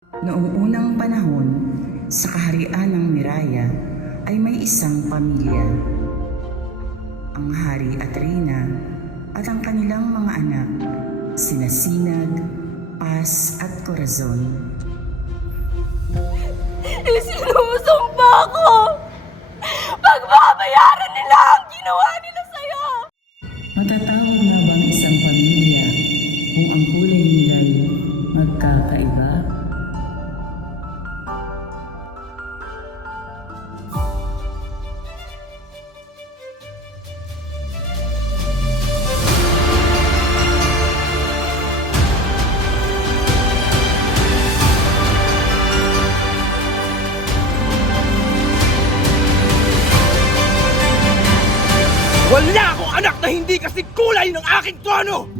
Noong unang panahon, sa kaharian ng Miraya ay may isang pamilya. Ang hari at reyna at ang kanilang mga anak, sina Sinag, Paz at Corazon. Isinusumpa ko! Pagbabayaran nila ang ginawa nila sa'yo! Matatawag na bang isang pamilya kung ang kulay nila'y magkakaiba? Wala akong anak na hindi kasi kulay ng aking trono!